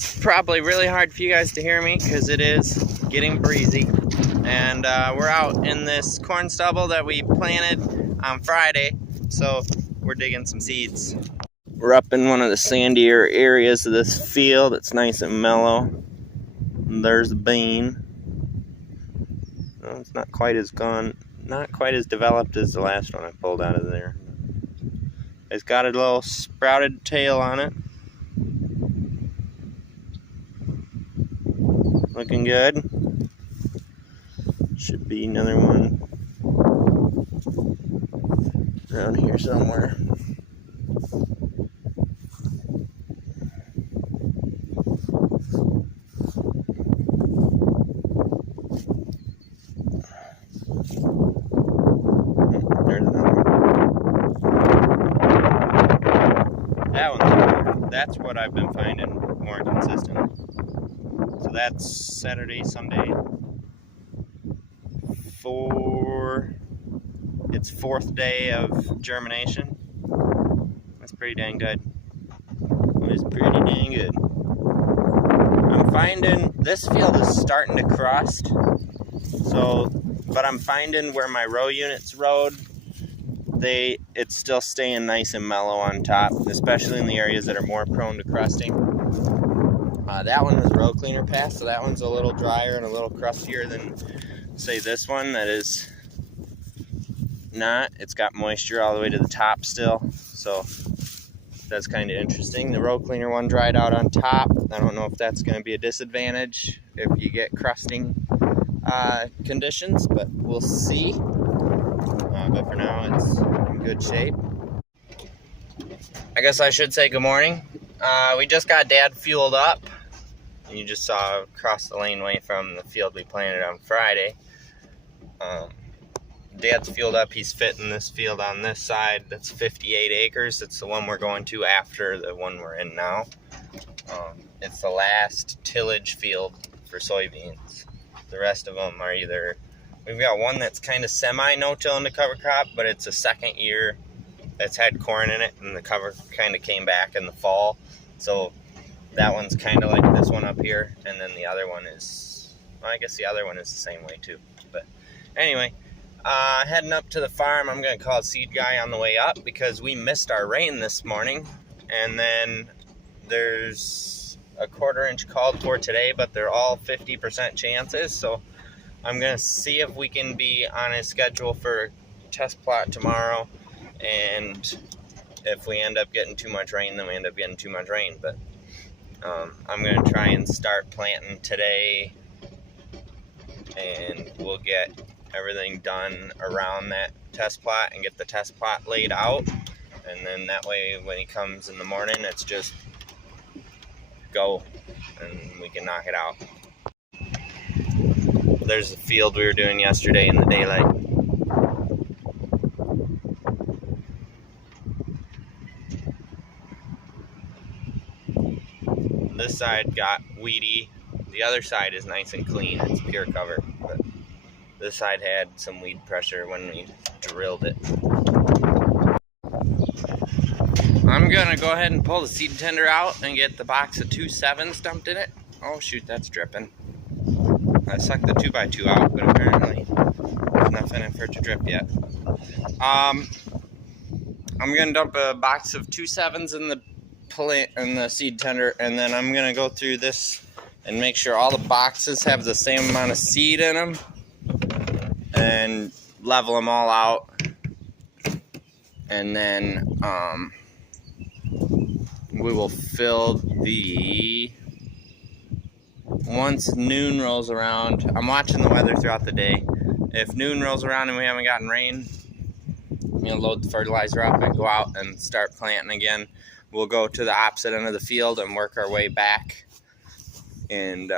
It's probably really hard for you guys to hear me because it is getting breezy. And we're out in this corn stubble that we planted on Friday, so we're digging some seeds. We're up in one of the sandier areas of this field. It's nice and mellow. And there's a bean. Well, it's not quite as developed as the last one I pulled out of there. It's got a little sprouted tail on it. Looking good. Should be another one around here somewhere. There's another one. That one's better. That's what I've been finding more consistent. So that's Saturday, Sunday. It's fourth day of germination. That's pretty dang good. It's pretty dang good. I'm finding this field is starting to crust. But I'm finding where my row units rode, it's still staying nice and mellow on top, especially in the areas that are more prone to crusting. That one was row cleaner pass, so that one's a little drier and a little crustier than, say, this one that is not. It's got moisture all the way to the top still, so that's kind of interesting. The row cleaner one dried out on top. I don't know if that's going to be a disadvantage if you get crusting conditions, but we'll see. But for now, it's in good shape. I guess I should say good morning. We just got Dad fueled up. You just saw across the laneway from the field we planted on Friday. Dad's fueled up. He's fitting this field on this side. That's 58 acres. It's the one we're going to after the one we're in now. It's the last tillage field for soybeans. The rest of them are either... We've got one that's kind of semi-no-till into cover crop, but it's a second year that's had corn in it, and the cover kind of came back in the fall. So that one's kind of like this one up here, and then the other one is... Well, I guess the other one is the same way too. But anyway... heading up to the farm. I'm going to call a seed guy on the way up because we missed our rain this morning. And then there's a 1/4 inch called for today, but they're all 50% chances. So I'm going to see if we can be on a schedule for a test plot tomorrow. And if we end up getting too much rain, then we end up getting too much rain. But I'm going to try and start planting today. And we'll get everything done around that test plot and get the test plot laid out, and then that way when he comes in the morning it's just go and we can knock it out. There's the field we were doing yesterday in the daylight. This side got weedy, the other side is nice and clean, it's pure cover, but this side had some weed pressure when we drilled it. I'm gonna go ahead and pull the seed tender out and get the box of 2 7s dumped in it. Oh shoot, that's dripping. I sucked the 2x2 out, but apparently there's nothing in for it to drip yet. I'm gonna dump a box of 2 7s in the seed tender, and then I'm gonna go through this and make sure all the boxes have the same amount of seed in them. And level them all out, and then we will fill the... Once noon rolls around, I'm watching the weather throughout the day. If noon rolls around and we haven't gotten rain, load the fertilizer up and go out and start planting again. We'll go to the opposite end of the field and work our way back, and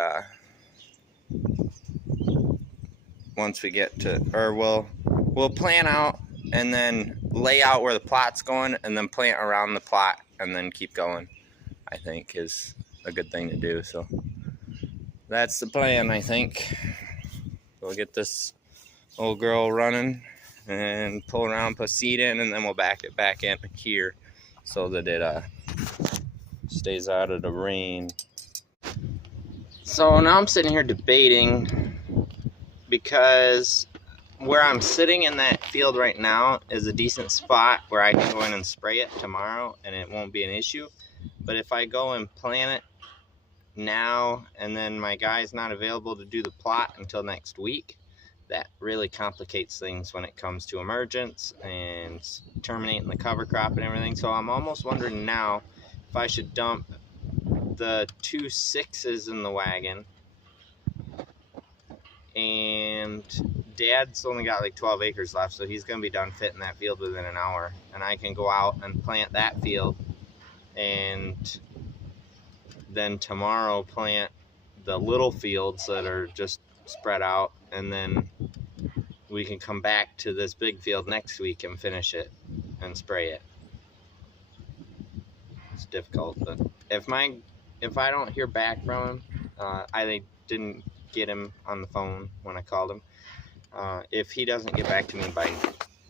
once we get to, or we'll plan out and then lay out where the plot's going and then plant around the plot and then keep going, I think is a good thing to do. So that's the plan, I think. We'll get this old girl running and pull around, put seed in, and then we'll back it back in here so that it stays out of the rain. So now I'm sitting here debating, because where I'm sitting in that field right now is a decent spot where I can go in and spray it tomorrow and it won't be an issue. But if I go and plant it now and then my guy's not available to do the plot until next week, that really complicates things when it comes to emergence and terminating the cover crop and everything. So I'm almost wondering now if I should dump the 2 6s in the wagon, and Dad's only got like 12 acres left, so he's gonna be done fitting that field within an hour, and I can go out and plant that field, and then tomorrow plant the little fields that are just spread out, and then we can come back to this big field next week and finish it and spray it. It's difficult, but if I don't hear back from him, I didn't get him on the phone when I called him. If he doesn't get back to me by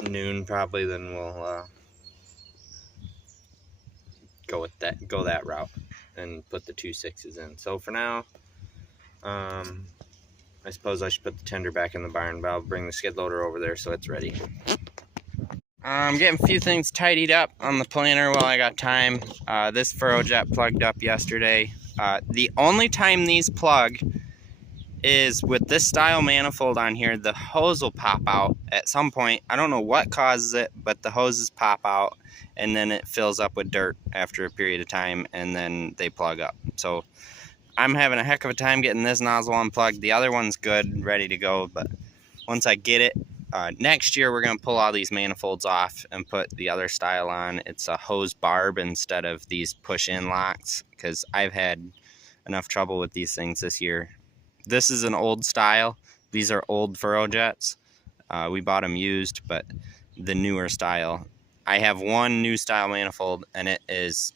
noon, probably, then we'll go that route and put the 2 6s in. So for now, I suppose I should put the tender back in the barn, but I'll bring the skid loader over there so it's ready. I'm getting a few things tidied up on the planter while I got time. This furrow jet plugged up yesterday. The only time these plug is with this style manifold on here. The hose will pop out at some point. I don't know what causes it, but the hoses pop out and then it fills up with dirt after a period of time, and then they plug up. So I'm having a heck of a time getting this nozzle unplugged. The other one's good, ready to go, but once I get it, next year we're going to pull all these manifolds off and put the other style on. It's a hose barb instead of these push-in locks, because I've had enough trouble with these things this year. This is an old style. These are old furrow jets. We bought them used, but the newer style. I have one new style manifold, and it is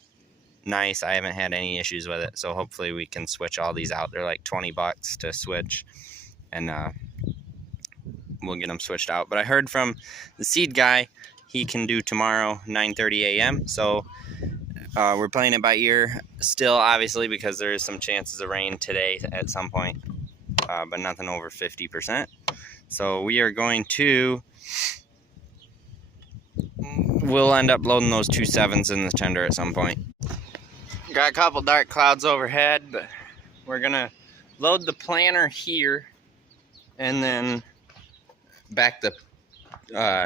nice. I haven't had any issues with it, so hopefully we can switch all these out. They're like 20 bucks to switch, and we'll get them switched out. But I heard from the seed guy he can do tomorrow 9:30 a.m. so we're playing it by ear still, obviously, because there is some chances of rain today at some point, but nothing over 50%. So we are going to, we'll end up loading those 2 7s in the tender at some point. Got a couple dark clouds overhead, but we're gonna load the planter here and then back the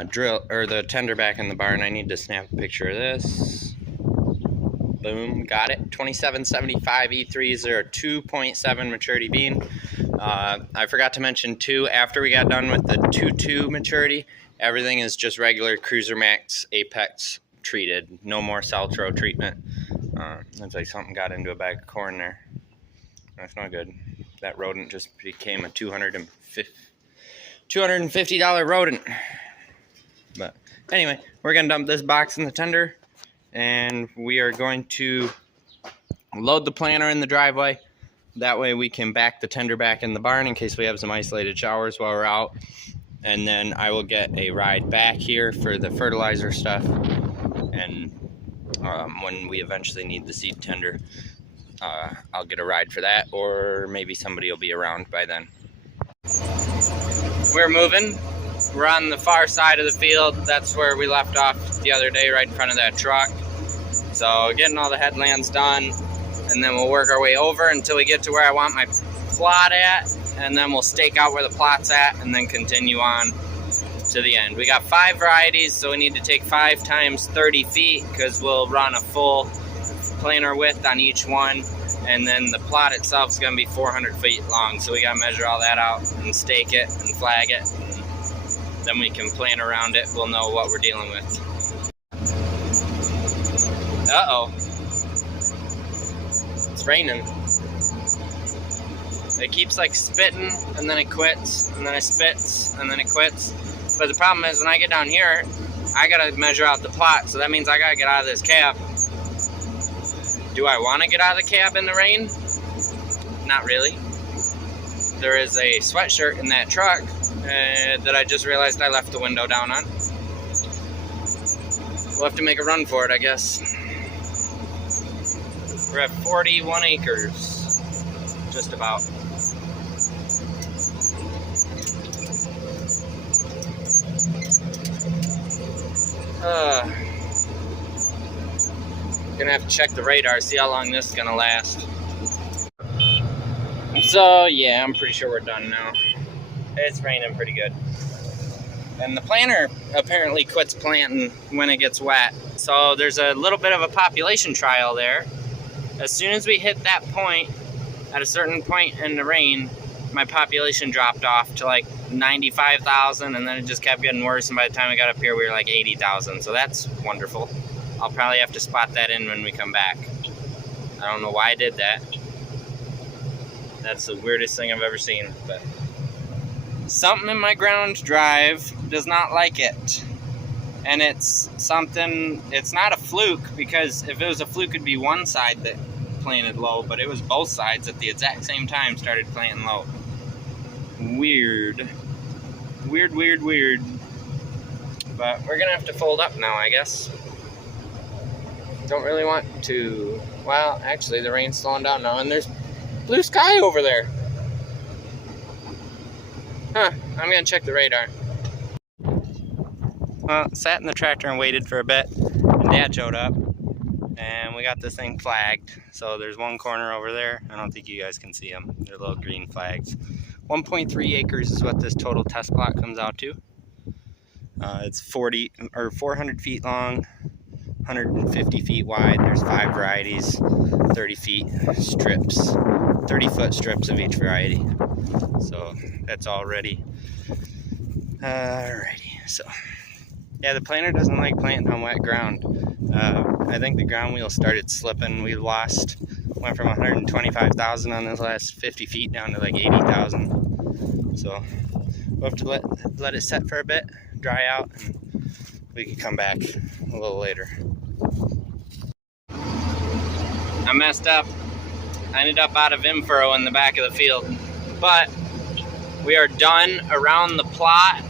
drill or the tender back in the barn. I need to snap a picture of this. Boom, got it. 2775 E3s are a 2.7 maturity bean. I forgot to mention too, after we got done with the 2.2 maturity, everything is just regular Cruiser Max Apex treated. No more Saltro treatment. Looks like something got into a bag of corn there. That's not good. That rodent just became a $250 rodent. But anyway, we're gonna dump this box in the tender, and we are going to load the planter in the driveway. That way we can back the tender back in the barn in case we have some isolated showers while we're out. And then I will get a ride back here for the fertilizer stuff. And when we eventually need the seed tender, I'll get a ride for that, or maybe somebody will be around by then. We're moving. We're on the far side of the field. That's where we left off the other day, right in front of that truck. So getting all the headlands done, and then we'll work our way over until we get to where I want my plot at, and then we'll stake out where the plot's at and then continue on to the end. We got 5 varieties, so we need to take 5 times 30 feet because we'll run a full planter width on each one, and then the plot itself is going to be 400 feet long, so we got to measure all that out and stake it and flag it, and then we can plan around it. We'll know what we're dealing with. Uh-oh. It's raining. It keeps like spitting, and then it quits, and then it spits, and then it quits. But the problem is when I get down here, I gotta measure out the plot, so that means I gotta get out of this cab. Do I want to get out of the cab in the rain? Not really. There is a sweatshirt in that truck that I just realized I left the window down on. We'll have to make a run for it, I guess. We're at 41 acres. just about. Gonna have to check the radar, see how long this is gonna last. So yeah, I'm pretty sure we're done now. It's raining pretty good. And the planter apparently quits planting when it gets wet. So there's a little bit of a population trial there. As soon as we hit that point, at a certain point in the rain, my population dropped off to like 95,000, and then it just kept getting worse, and by the time we got up here we were like 80,000, so that's wonderful. I'll probably have to spot that in when we come back. I don't know why I did that. That's the weirdest thing I've ever seen, but something in my ground drive does not like it. And it's something, it's not a fluke, because if it was a fluke it'd be one side that planted low, but it was both sides at the exact same time started planting low. Weird. Weird, weird, weird. But we're gonna have to fold up now, I guess. Don't really want to. Well, actually the rain's slowing down now, and there's blue sky over there. Huh, I'm gonna check the radar. Well, sat in the tractor and waited for a bit, and Dad showed up, and we got this thing flagged. So there's one corner over there. I don't think you guys can see them. They're little green flags. 1.3 acres is what this total test plot comes out to. It's 400 feet long, 150 feet wide. There's 5 varieties, 30 feet strips, 30-foot strips of each variety. So that's all ready. Alrighty, so yeah, the planter doesn't like planting on wet ground. I think the ground wheel started slipping. We went from 125,000 on this last 50 feet down to like 80,000. So we'll have to let it set for a bit, dry out, and we can come back a little later. I messed up. I ended up out of infurrow in the back of the field, but we are done around the plot,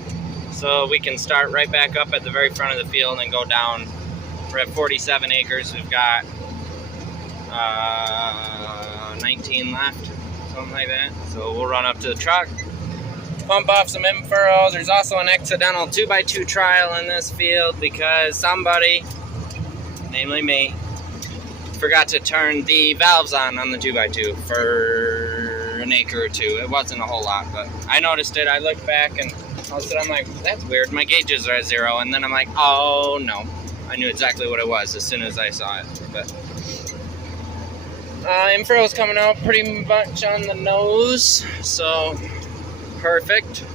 so we can start right back up at the very front of the field and go down. We're at 47 acres. We've got 19 left, something like that. So we'll run up to the truck, pump off some infurrow. There's also an accidental 2x2 trial in this field because somebody, namely me, forgot to turn the valves on the 2x2 for an acre or two. It wasn't a whole lot, but I noticed it. I looked back and all of a sudden I'm like, that's weird. My gauges are at 0. And then I'm like, oh no. I knew exactly what it was as soon as I saw it. But infurrow's coming out pretty much on the nose, so perfect.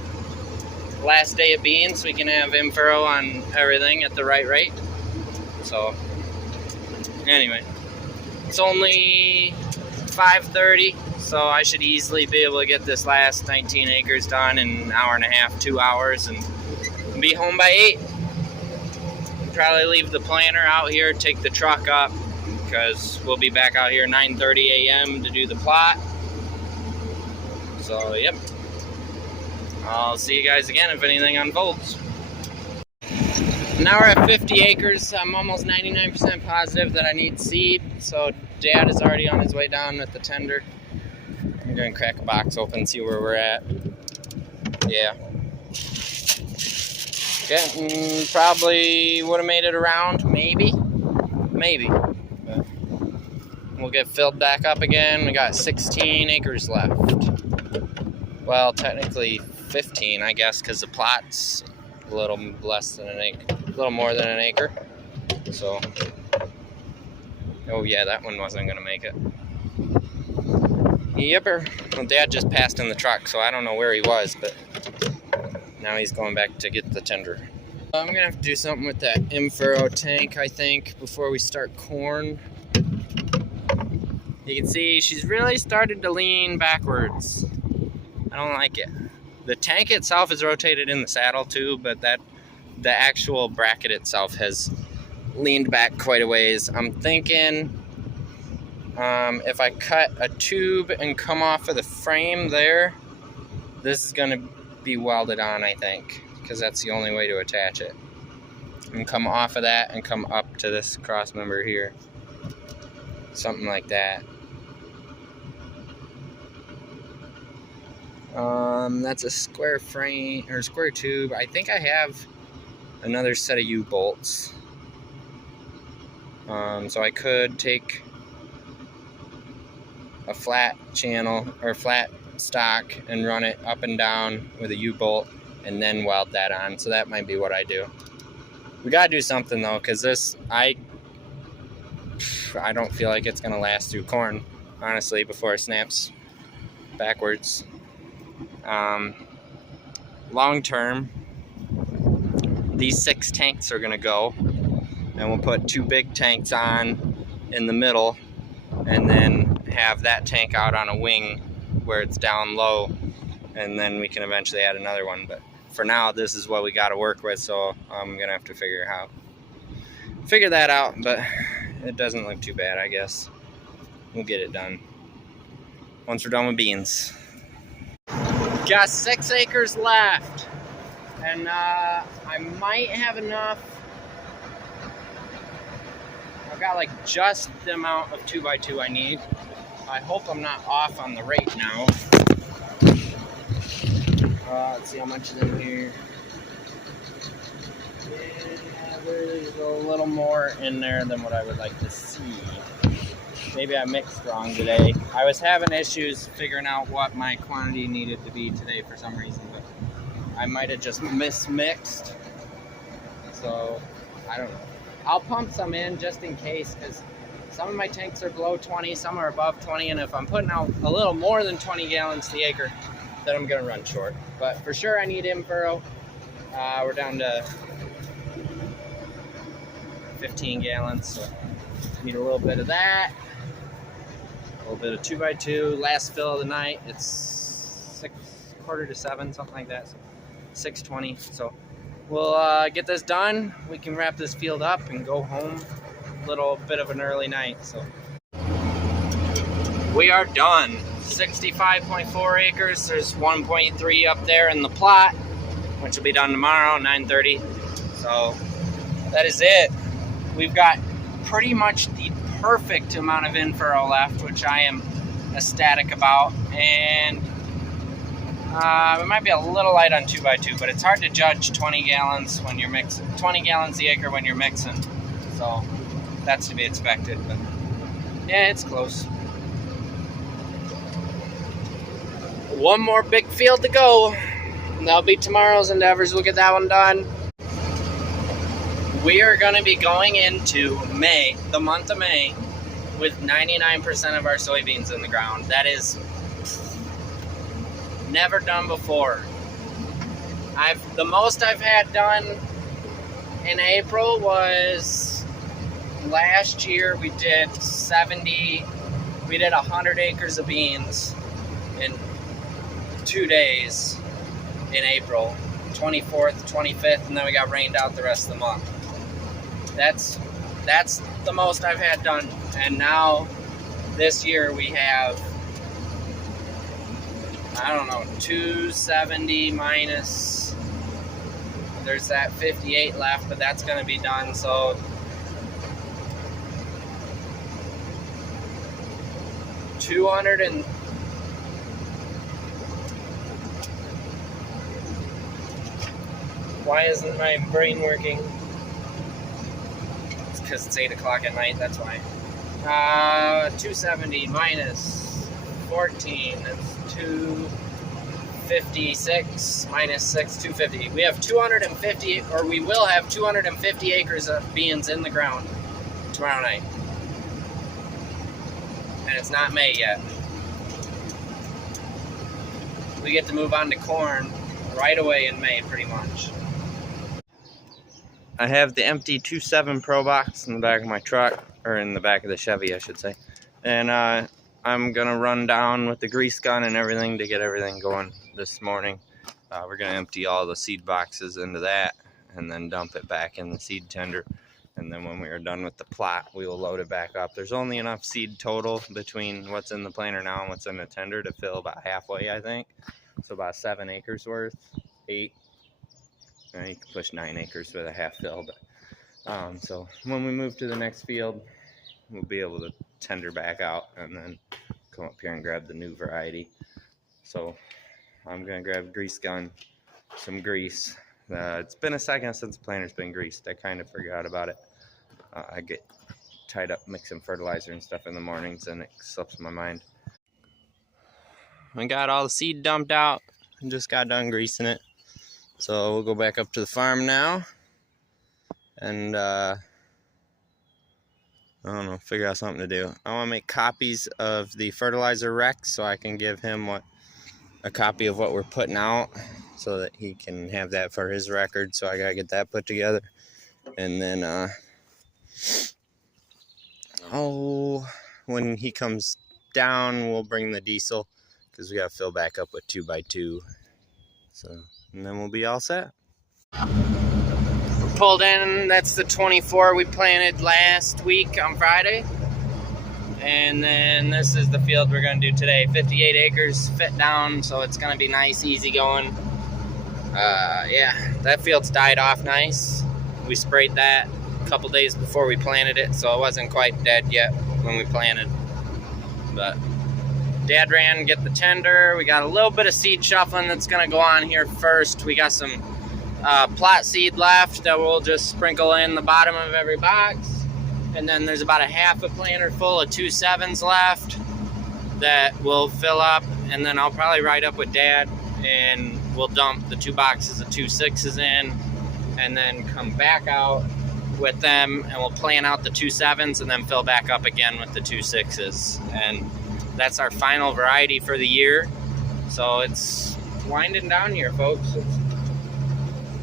Last day of beans, we can have infurrow on everything at the right rate. So anyway, it's only 5:30, so I should easily be able to get this last 19 acres done in an hour and a half, 2 hours, and be home by 8. Probably leave the planter out here, take the truck up, because we'll be back out here 9:30 a.m. to do the plot. So, yep. I'll see you guys again if anything unfolds. Now we're at 50 acres. I'm almost 99% positive that I need seed. So Dad is already on his way down with the tender. I'm going to crack a box open and see where we're at. Yeah. Getting probably would have made it around, maybe. But we'll get filled back up again. We got 16 acres left. Well, technically 15, I guess, because the plot's a little less than an acre, a little more than an acre. So, oh yeah, that one wasn't gonna make it. Yepper. Well, Dad just passed in the truck, so I don't know where he was, but now he's going back to get the tender. I'm gonna have to do something with that infurrow tank, I think, before we start corn. You can see she's really started to lean backwards. I don't like it. The tank itself is rotated in the saddle too, but the actual bracket itself has leaned back quite a ways. I'm thinking if I cut a tube and come off of the frame there, this is gonna be welded on, I think, because that's the only way to attach it. And come off of that and come up to this cross member here. Something like that. That's a square frame or square tube. I think I have another set of U-bolts. So I could take a flat channel or flat stock and run it up and down with a U-bolt and then weld that on. So that might be what I do. We gotta do something though, because this I don't feel like it's gonna last through corn, honestly, before it snaps backwards. Long term, these 6 tanks are gonna go, and we'll put 2 big tanks on in the middle, and then have that tank out on a wing where it's down low, and then we can eventually add another one. But for now, this is what we got to work with, so I'm gonna have to figure that out. But it doesn't look too bad, I guess. We'll get it done once we're done with beans. Got 6 acres left, and I might have enough. I've got like just the amount of 2x2 I need. I hope I'm not off on the rate now. Let's see how much is in here. Yeah, there's a little more in there than what I would like to see. Maybe I mixed wrong today. I was having issues figuring out what my quantity needed to be today for some reason, but I might have just mismixed. So, I don't know. I'll pump some in just in case, because some of my tanks are below 20, some are above 20, and if I'm putting out a little more than 20 gallons the acre, then I'm going to run short. But for sure I need in-furrow. We're down to 15 gallons, so need a little bit of that. A little bit of 2x2. Last fill of the night. It's 6:45 to 7, something like that. So 6:20. So we'll get this done. We can wrap this field up and go home. A little bit of an early night. So we are done. 65.4 acres. There's 1.3 up there in the plot, which will be done tomorrow, 9:30. So that is it. We've got pretty much the perfect amount of in-furrow left, which I am ecstatic about. And it might be a little light on 2x2, but it's hard to judge 20 gallons when you're mixing. 20 gallons the acre when you're mixing. So that's to be expected. But yeah, it's close. One more big field to go. And that'll be tomorrow's endeavors. We'll get that one done. We are going to be going into May, the month of May, with 99% of our soybeans in the ground. That is never done before. The most I've had done in April was last year. We did 100 acres of beans in 2 days in April, 24th, 25th, and then we got rained out the rest of the month. That's the most I've had done. And now this year we have, I don't know, 270 minus, there's that 58 left, but that's going to be done. So 200 and why isn't my brain working? It's because it's 8 o'clock at night, that's why. 270 minus 14, that's 256 minus 6, 250. We have 250, or we will have 250 acres of beans in the ground tomorrow night. And it's not May yet. We get to move on to corn right away in May, pretty much. I have the empty 2.7 Pro box in the back of my truck, or in the back of the Chevy, I should say. And I'm gonna run down with the grease gun and everything to get everything going this morning. We're gonna empty all the seed boxes into that and then dump it back in the seed tender. And then when we are done with the plot, we will load it back up. There's only enough seed total between what's in the planter now and what's in the tender to fill about halfway, I think. So about 7 acres worth, 8. You can push 9 acres with a half fill. But so when we move to the next field, we'll be able to tender back out and then come up here and grab the new variety. So I'm gonna grab a grease gun, some grease. It's been a second since the planter's been greased. I kind of forgot about it. I get tied up mixing fertilizer and stuff in the mornings and it slips my mind. I got all the seed dumped out and just got done greasing it. So we'll go back up to the farm now and I don't know, figure out something to do. I want to make copies of the fertilizer rec so I can give him a copy of what we're putting out so that he can have that for his record. So I gotta get that put together. And then when he comes down, we'll bring the diesel because we gotta fill back up with 2x2. So, and then we'll be all set. We're pulled in. That's the 24 we planted last week on Friday. And then this is the field we're gonna do today. 58 acres, fit down, so it's gonna be nice, easy going. Yeah, that field's died off nice. We sprayed that a couple days before we planted it, so it wasn't quite dead yet when we planted. But Dad ran to get the tender. We got a little bit of seed shuffling that's gonna go on here first. We got some plot seed left that we'll just sprinkle in the bottom of every box. And then there's about a half a planter full of 2.7s left that we'll fill up. And then I'll probably ride up with Dad and we'll dump the 2 boxes of 2.6s in and then come back out with them and we'll plan out the 2.7s and then fill back up again with the 2.6s. And that's our final variety for the year. So it's winding down here, folks.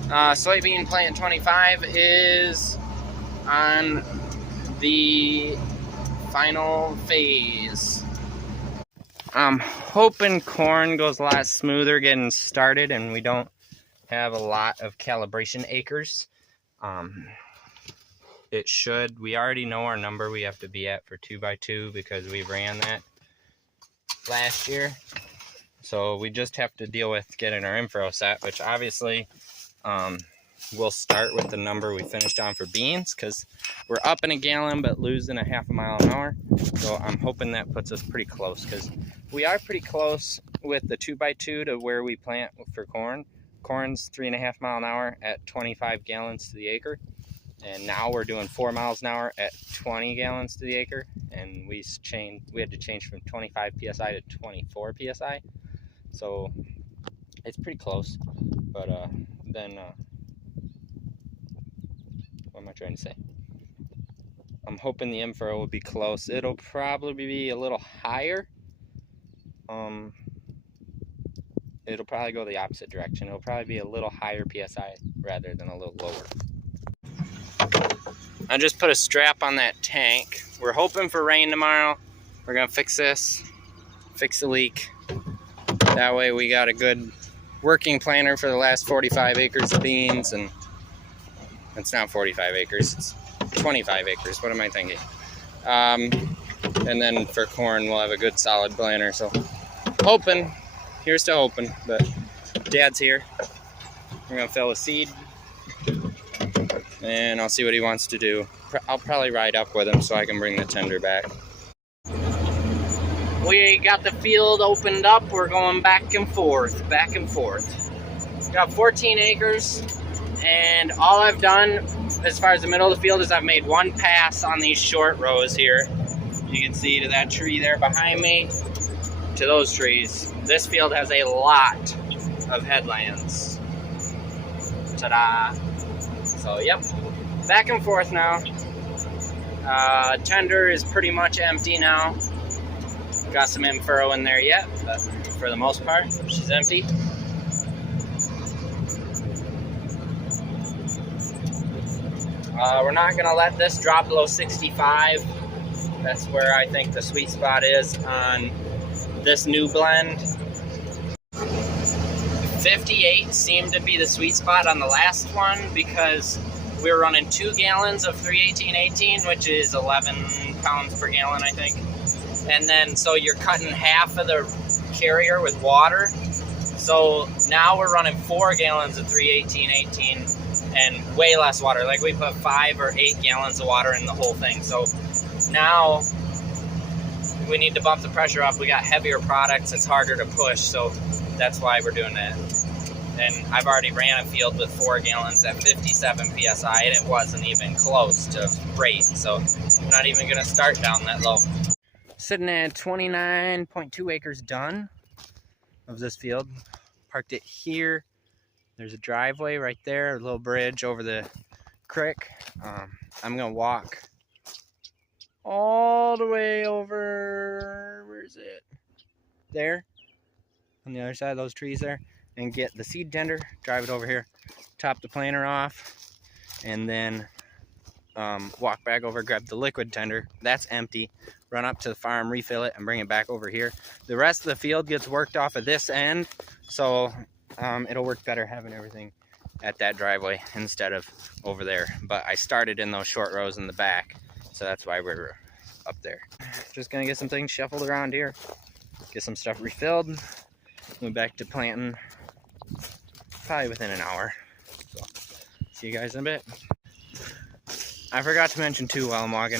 Soybean plant 25 is on the final phase. I'm hoping corn goes a lot smoother getting started and we don't have a lot of calibration acres. It should. We already know our number we have to be at for 2x2 because we ran that last year. So we just have to deal with getting our info set, which obviously we'll start with the number we finished on for beans because we're up in a gallon but losing a half a mile an hour. So I'm hoping that puts us pretty close because we are pretty close with the 2x2 to where we plant for corn. Corn's 3.5 mile an hour at 25 gallons to the acre. And now we're doing 4 miles an hour at 20 gallons to the acre. And we had to change from 25 PSI to 24 PSI. So it's pretty close. But then what am I trying to say? I'm hoping the info will be close. It'll probably be a little higher. It'll probably go the opposite direction. It'll probably be a little higher PSI rather than a little lower. I just put a strap on that tank. We're hoping for rain tomorrow. We're gonna fix this, fix the leak. That way we got a good working planter for the last 45 acres of beans, and it's not 45 acres, it's 25 acres. What am I thinking? And then for corn, we'll have a good solid planter. So hoping, here's to hoping, but Dad's here. We're gonna fill a seed and I'll see what he wants to do. I'll probably ride up with him so I can bring the tender back. We got the field opened up. We're going back and forth, back and forth. Got 14 acres, and all I've done as far as the middle of the field is I've made one pass on these short rows here. You can see to that tree there behind me, to those trees. This field has a lot of headlands. Ta-da! So, yep, back and forth now. Tender is pretty much empty now. Got some in-furrow in there yet, but for the most part, she's empty. We're not gonna let this drop below 65. That's where I think the sweet spot is on this new blend. 58 seemed to be the sweet spot on the last one because we were running 2 gallons of 318-18, which is 11 pounds per gallon, I think. And then, so you're cutting half of the carrier with water. So now we're running 4 gallons of 318-18 and way less water. Like we put 5 or 8 gallons of water in the whole thing. So now we need to bump the pressure up. We got heavier products. It's harder to push. So that's why we're doing that. And I've already ran a field with 4 gallons at 57 psi, and it wasn't even close to rate, so I'm not even gonna start down that low. Sitting at 29.2 acres done of this field. Parked it here. There's a driveway right there, a little bridge over the creek. I'm gonna walk all the way over, where is it? There, on the other side of those trees there, and get the seed tender, drive it over here, top the planter off, and then walk back over, grab the liquid tender, that's empty, run up to the farm, refill it, and bring it back over here. The rest of the field gets worked off of this end, so it'll work better having everything at that driveway instead of over there. But I started in those short rows in the back, so that's why we're up there. Just gonna get some things shuffled around here, get some stuff refilled, move back to planting probably within an hour. So see you guys in a bit. I forgot to mention too while I'm walking,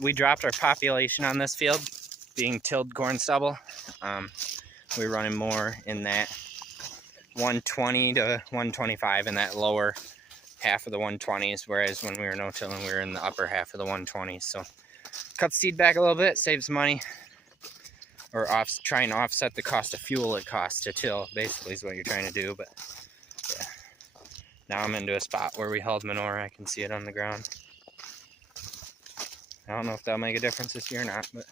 we dropped our population on this field, being tilled corn stubble. We're running more in that 120 to 125 in that lower half of the 120s, whereas when we were no-tilling, we were in the upper half of the 120s. So cut the seed back a little bit, saves money, or try and offset the cost of fuel it costs to till, basically is what you're trying to do. But yeah, now I'm into a spot where we held manure. I can see it on the ground. I don't know if that'll make a difference this year or not, but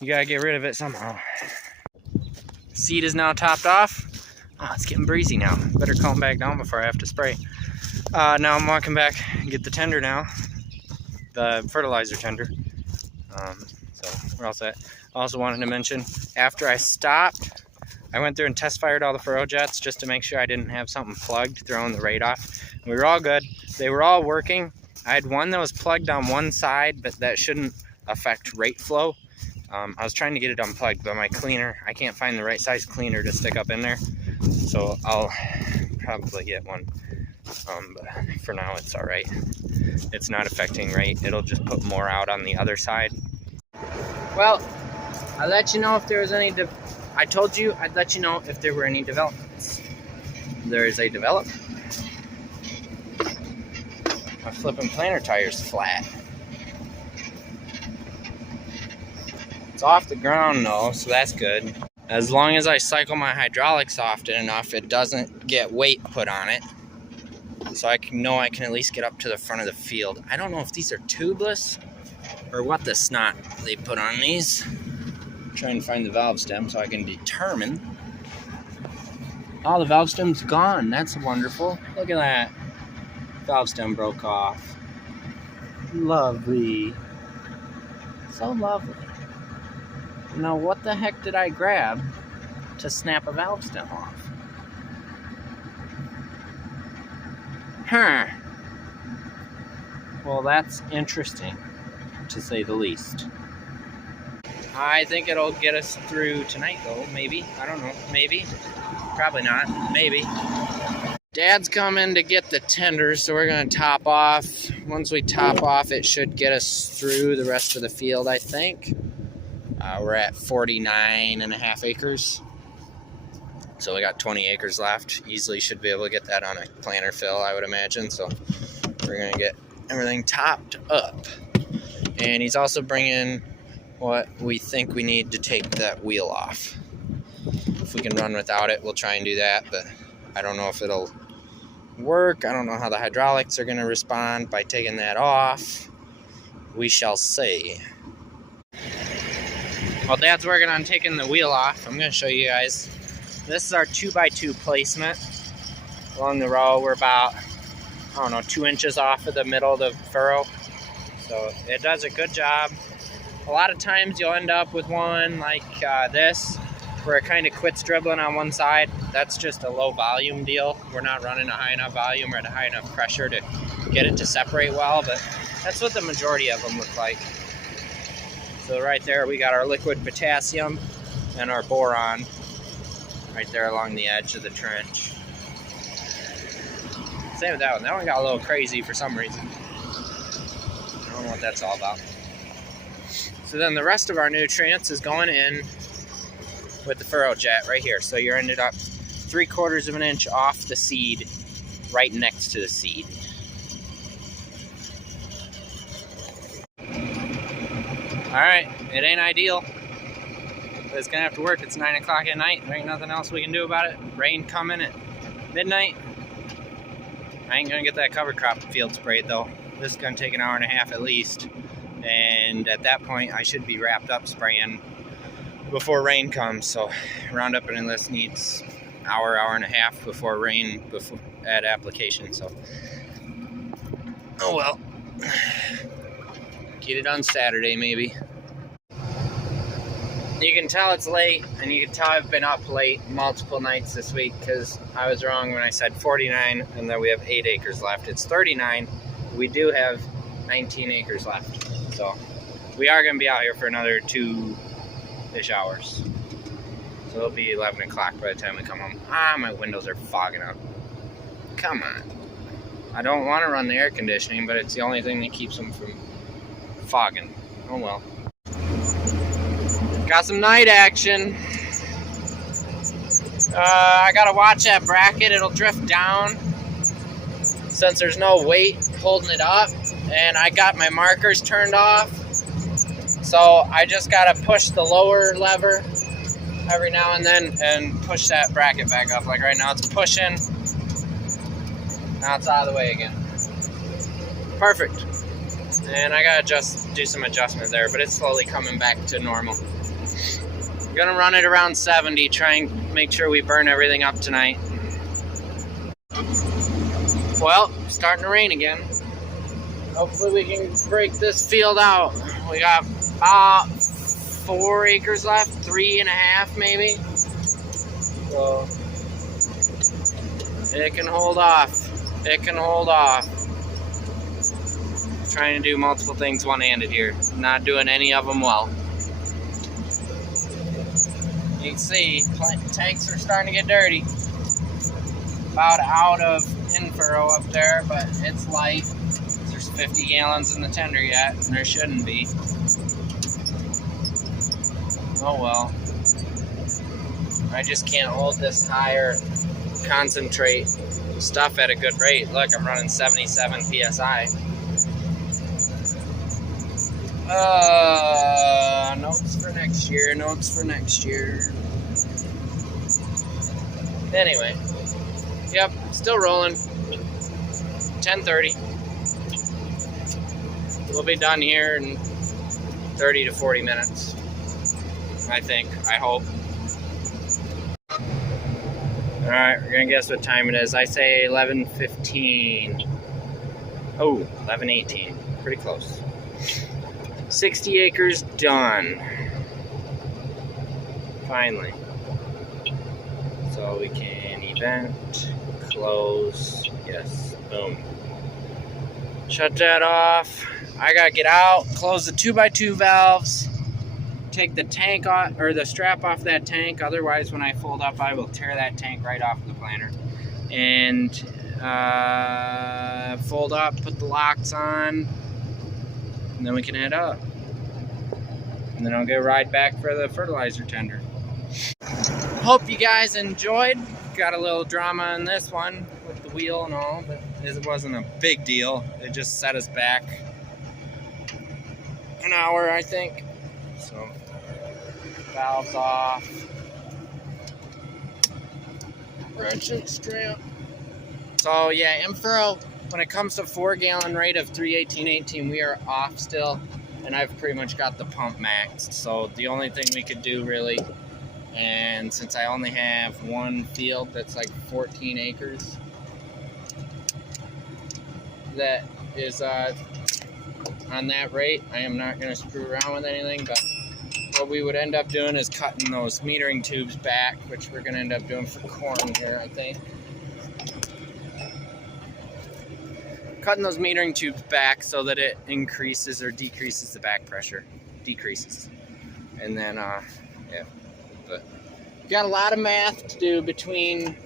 you gotta get rid of it somehow. Seed is now topped off. Oh, it's getting breezy now. Better calm back down before I have to spray. Now I'm walking back and get the tender now, the fertilizer tender. So we're all set. I also wanted to mention, after I stopped, I went through and test fired all the furrow jets just to make sure I didn't have something plugged, throwing the rate off. We were all good. They were all working. I had one that was plugged on one side, but that shouldn't affect rate flow. I was trying to get it unplugged, but my cleaner, I can't find the right size cleaner to stick up in there. So I'll probably get one. But for now, it's all right. It's not affecting rate. It'll just put more out on the other side. Well, I'll let you know if there was any, I told you I'd let you know if there were any developments. There is a development. My flipping planter tire's flat. It's off the ground though, so that's good. As long as I cycle my hydraulics often enough, it doesn't get weight put on it. So I know I can at least get up to the front of the field. I don't know if these are tubeless or what the snot they put on these. I'm trying to find the valve stem so I can determine. Oh, the valve stem's gone. That's wonderful. Look at that. Valve stem broke off. Lovely. So lovely. Now, what the heck did I grab to snap a valve stem off? Huh. Well, that's interesting, to say the least. I think it'll get us through tonight, though. Maybe. I don't know. Maybe. Probably not. Maybe. Dad's coming to get the tender, so we're going to top off. Once we top off, it should get us through the rest of the field, I think. We're at 49.5 acres. So we got 20 acres left. Easily should be able to get that on a planter fill, I would imagine. So we're going to get everything topped up. And he's also bringing what we think we need to take that wheel off. If we can run without it, we'll try and do that, but I don't know if it'll work. I don't know how the hydraulics are going to respond by taking that off. We shall see. While Dad's working on taking the wheel off, I'm going to show you guys. This is our 2x2 placement along the row. We're about, 2 inches off of the middle of the furrow. So it does a good job. A lot of times you'll end up with one like this, where it kind of quits dribbling on one side. That's just a low volume deal. We're not running a high enough volume or at a high enough pressure to get it to separate well, but that's what the majority of them look like. So right there we got our liquid potassium and our boron right there along the edge of the trench. Same with that one. That one got a little crazy for some reason. I don't know what that's all about. So then the rest of our nutrients is going in with the furrow jet right here. So you're ended up 3/4 of an inch off the seed, right next to the seed. All right, it ain't ideal, but it's gonna have to work. It's 9 o'clock at night. There ain't nothing else we can do about it. Rain coming at midnight. I ain't gonna get that cover crop field sprayed though. This is gonna take an hour and a half at least. And at that point, I should be wrapped up spraying before rain comes. So Roundup and Enlist needs hour and a half before rain, at application. So, oh well. Get it on Saturday maybe. You can tell it's late, and you can tell I've been up late multiple nights this week because I was wrong when I said 49 and then we have 8 acres left. It's 39. We do have 19 acres left. So we are going to be out here for another 2-ish hours. So it'll be 11 o'clock by the time we come home. My windows are fogging up. Come on. I don't want to run the air conditioning, but it's the only thing that keeps them from fogging. Oh well. Got some night action. I gotta watch that bracket. It'll drift down since there's no weight holding it up. And I got my markers turned off. So I just gotta push the lower lever every now and then and push that bracket back up. Like right now it's pushing. Now it's out of the way again. Perfect. And I gotta just do some adjustment there, but it's slowly coming back to normal. I'm gonna run it around 70, try and make sure we burn everything up tonight. Well, starting to rain again. Hopefully we can break this field out. We got 4 acres left, 3.5 maybe. So it can hold off. It can hold off. Trying to do multiple things one-handed here. Not doing any of them well. You can see tanks are starting to get dirty. About out of in-furrow up there, but it's light. There's 50 gallons in the tender yet, and there shouldn't be. Oh well. I just can't hold this higher concentrate stuff at a good rate. Look, I'm running 77 PSI. Notes for next year, notes for next year. Anyway, yep, still rolling. 10:30. We'll be done here in 30 to 40 minutes. I think, I hope. Alright, we're gonna guess what time it is. I say 11:15. Oh, 11:18. Pretty close. 60 acres done. Finally. So we can event, close, yes, boom. Shut that off. I gotta get out, close the 2x2 valves, take the tank off, or the strap off that tank. Otherwise, when I fold up, I will tear that tank right off the planter. And fold up, put the locks on, and then we can head up. And then I'll go ride back for the fertilizer tender. Hope you guys enjoyed. Got a little drama in this one with the wheel and all, but it wasn't a big deal. It just set us back an hour, I think. So, valves off. Ratchet strap. So yeah, in-furrow, when it comes to 4-gallon rate of 318/18, we are off still, and I've pretty much got the pump maxed. So the only thing we could do really, and since I only have one field that's like 14 acres, that is on that rate, I am not going to screw around with anything, but what we would end up doing is cutting those metering tubes back, which we're going to end up doing for corn here, I think. Cutting those metering tubes back so that it increases or decreases the back pressure. Decreases. And then, yeah. But got a lot of math to do between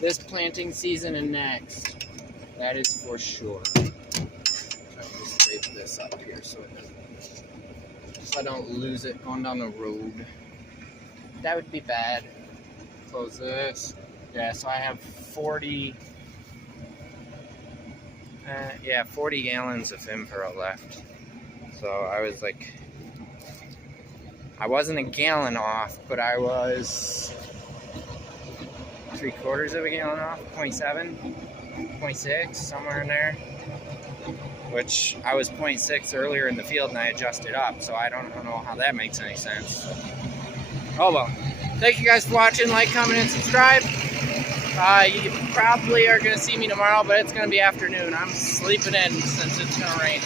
this planting season and next. That is for sure. Try to scrape this up here so I don't lose it going down the road. that would be bad. Close this. Yeah, so I have 40. Yeah, 40 gallons of Impero left. So I was like, I wasn't a gallon off, but I was 3/4 of a gallon off, 0.7, 0.6, somewhere in there. Which I was 0.6 earlier in the field and I adjusted up, so I don't know how that makes any sense. Oh well. Thank you guys for watching. Like, comment, and subscribe. You probably are going to see me tomorrow, but it's going to be afternoon. I'm sleeping in since it's going to rain.